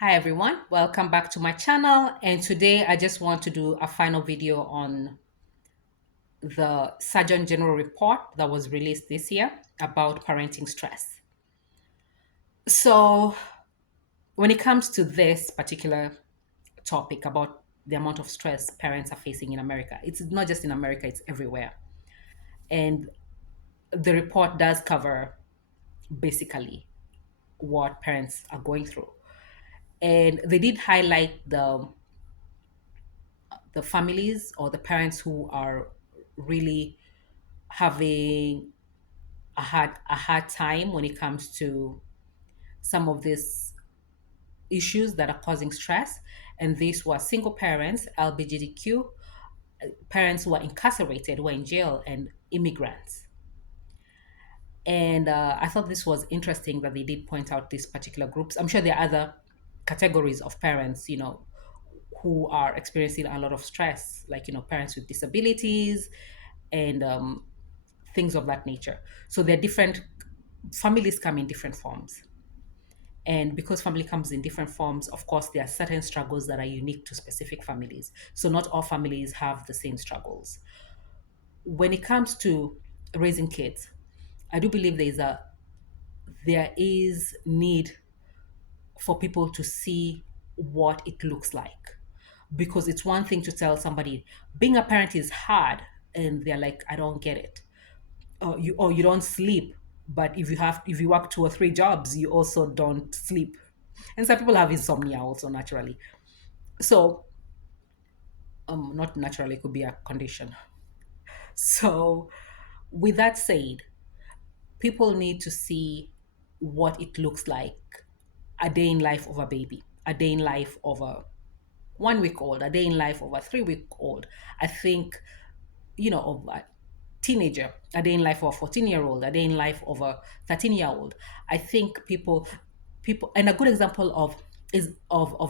Hi everyone, welcome back to my channel. And today I just want to do a final video on the Surgeon General report that was released this year about parenting stress. So, when it comes to this particular topic about the amount of stress parents are facing in America, it's not just in America, it's everywhere. And the report does cover basically what parents are going through. And they did highlight the families or the parents who are really having a hard time when it comes to some of these issues that are causing stress. And these were single parents, LGBTQ parents who are incarcerated, who are in jail, and immigrants. And I thought this was interesting that they did point out these particular groups. I'm sure there are other categories of parents, who are experiencing a lot of stress, like, parents with disabilities and things of that nature. So they're different, families come in different forms. And because family comes in different forms, of course, there are certain struggles that are unique to specific families. So not all families have the same struggles. When it comes to raising kids, I do believe there is need for people to see what it looks like. Because it's one thing to tell somebody being a parent is hard, and they're like, I don't get it. Or you don't sleep, but if you work two or three jobs, you also don't sleep. And some people have insomnia also naturally. So not naturally, it could be a condition. So with that said, people need to see what it looks like, a day in life of a baby, a day in life of a 1 week old, a day in life of a 3 week old. I think, of a teenager, a day in life of a 14-year-old, a day in life of a 13-year-old. I think people, and a good example of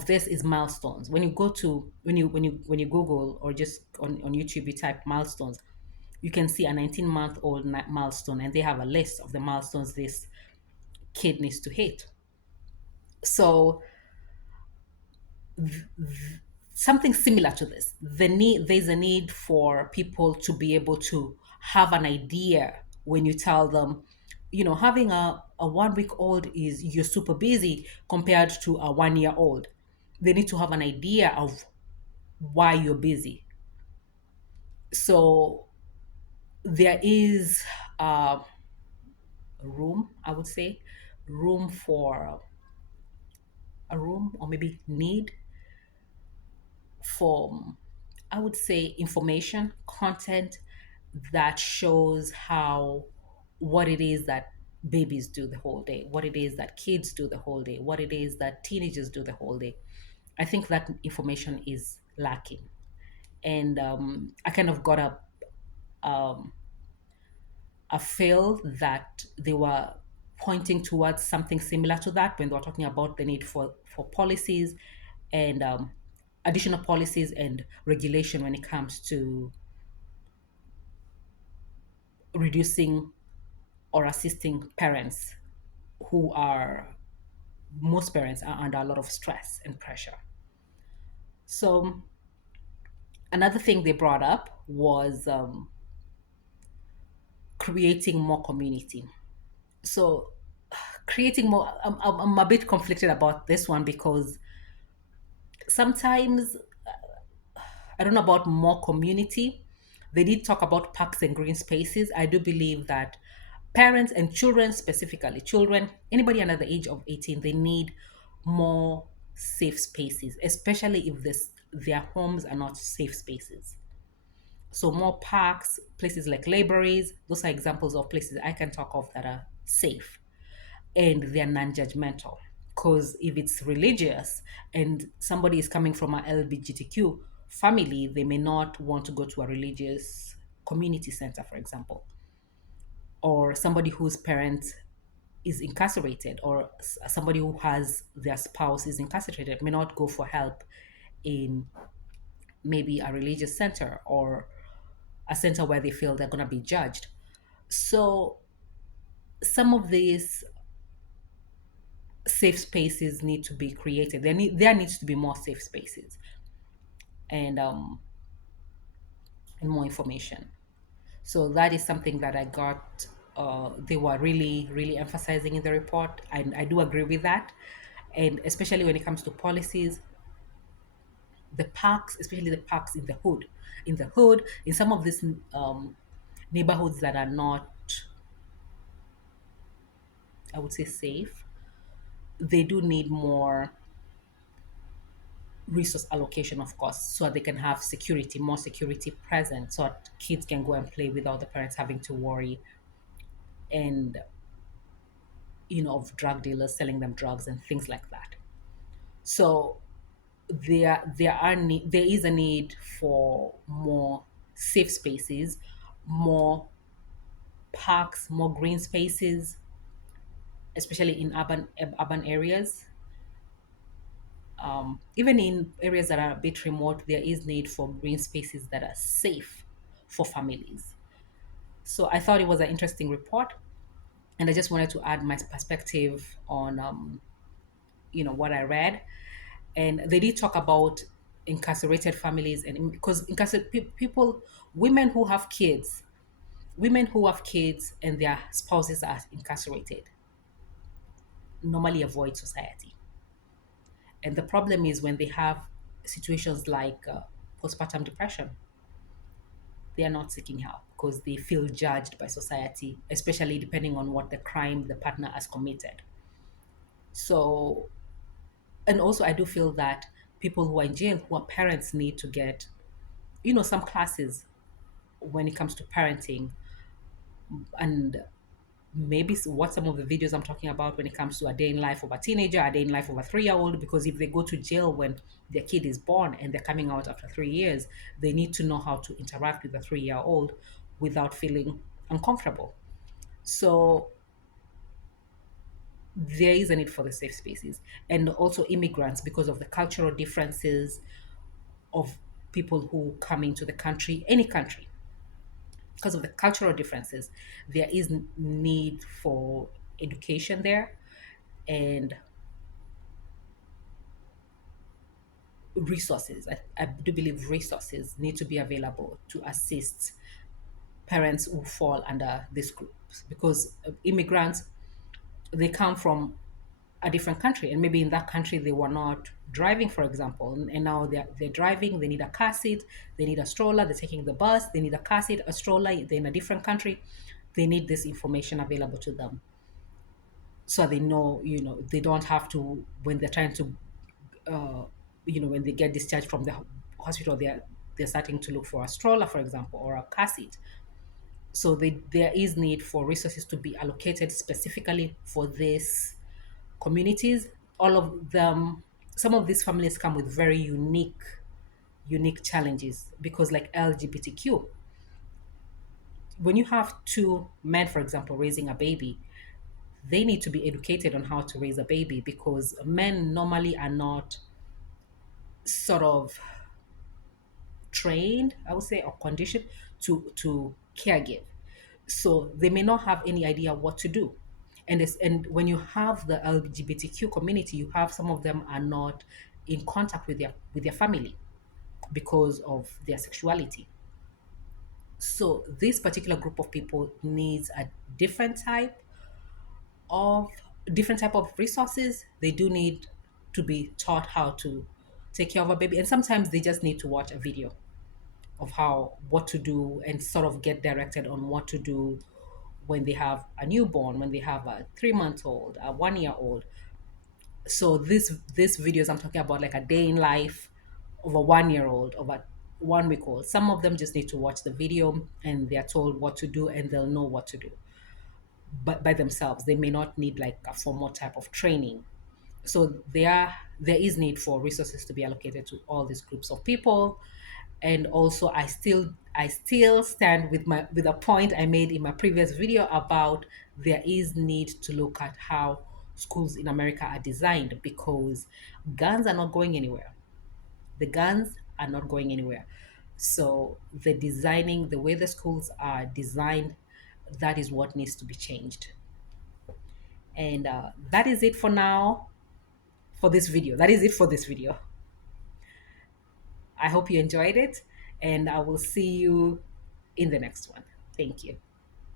this is milestones. When you go to when you Google or just on YouTube, you type milestones, you can see a 19-month-old milestone, and they have a list of the milestones this kid needs to hit. So something similar to this, there's a need for people to be able to have an idea when you tell them, having a 1 week old is you're super busy compared to a 1 year old. They need to have an idea of why you're busy. So there is uh, room, I would say, room for a room, or maybe need for, I would say, information, content that shows how, what it is that babies do the whole day, what it is that kids do the whole day, what it is that teenagers do the whole day. I think that information is lacking. And I kind of got a feel that they were pointing towards something similar to that when they were talking about the need for policies and additional policies and regulation when it comes to reducing or assisting parents who are, most parents are under a lot of stress and pressure. So another thing they brought up was creating more community. So creating more, I'm a bit conflicted about this one because sometimes, I don't know about more community. They did talk about parks and green spaces. I do believe that parents and children, specifically children, anybody under the age of 18, they need more safe spaces, especially if their homes are not safe spaces. So more parks, places like libraries, those are examples of places I can talk of that are safe and they're non-judgmental. Because if it's religious and somebody is coming from a LGBTQ family, they may not want to go to a religious community center, for example, or somebody whose parent is incarcerated, or somebody who has their spouse is incarcerated may not go for help in maybe a religious center or a center where they feel they're going to be judged. So some of these safe spaces need to be created. There needs to be more safe spaces, and and more information. So that is something that I got. They were really emphasizing in the report, and I do agree with that. And especially when it comes to policies, the parks, especially the parks in the hood, in some of these neighborhoods that are not, I would say, safe, they do need more resource allocation, of course, so that they can have security, more security present, so that kids can go and play without the parents having to worry, and of drug dealers selling them drugs and things like that. So there is a need for more safe spaces, more parks, more green spaces, especially in urban areas. Even in areas that are a bit remote, there is need for green spaces that are safe for families. So I thought it was an interesting report, and I just wanted to add my perspective on what I read. And they did talk about incarcerated families, and because people, women who have kids and their spouses are incarcerated, normally avoid society. And the problem is when they have situations like postpartum depression, they are not seeking help because they feel judged by society, especially depending on what the crime the partner has committed. So, and also I do feel that people who are in jail, who are parents, need to get, some classes when it comes to parenting, and maybe what some of the videos I'm talking about when it comes to a day in life of a teenager, a day in life of a 3-year old, because if they go to jail when their kid is born and they're coming out after 3 years, they need to know how to interact with a 3-year old without feeling uncomfortable. So there is a need for the safe spaces, and also immigrants, because of the cultural differences of people who come into the country, any country, because of the cultural differences, there is need for education there, and resources. I do believe resources need to be available to assist parents who fall under these groups, because immigrants, they come from a different country, and maybe in that country they were not driving, for example, and now they're driving. They need a car seat, they need a stroller, they're taking the bus, they need a car seat, a stroller, they're in a different country. They need this information available to them, so they know, they don't have to, when they're trying to when they get discharged from the hospital, they're starting to look for a stroller, for example, or a car seat. So there is need for resources to be allocated specifically for these communities. All of them, some of these families come with very unique challenges, because like LGBTQ, when you have two men, for example, raising a baby, they need to be educated on how to raise a baby, because men normally are not sort of trained, I would say, or conditioned to caregive. So they may not have any idea what to do. And when you have the LGBTQ community, you have some of them are not in contact with their family because of their sexuality. So this particular group of people needs a of different type of resources. They do need to be taught how to take care of a baby, and sometimes they just need to watch a video of what to do, and sort of get directed on what to do when they have a newborn, when they have a 3 month old, a 1 year old. So these videos I'm talking about, like a day in life of a 1 year old, of a 1 week old. Some of them just need to watch the video and they're told what to do, and they'll know what to do. But by themselves, they may not need like a formal type of training. So there is need for resources to be allocated to all these groups of people. And also I still stand with a point I made in my previous video about there is need to look at how schools in America are designed, because guns are not going anywhere. The guns are not going anywhere. So the way the schools are designed, that is what needs to be changed. And that is it for now for this video. That is it for this video. I hope you enjoyed it, and I will see you in the next one. Thank you.